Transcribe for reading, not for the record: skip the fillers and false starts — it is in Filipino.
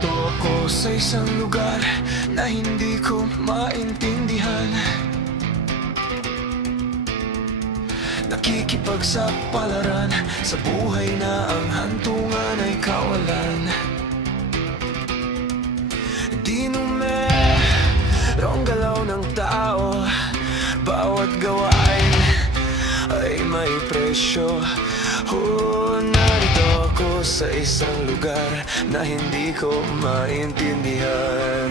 Narito ako sa isang lugar na hindi ko maintindihan. Nakikipagsapalaran sa buhay na ang hantungan ay kawalan. Di numerong galaw ng tao, bawat gawain ay may presyo. Narito ako sa isang lugar na hindi ko maintindihan.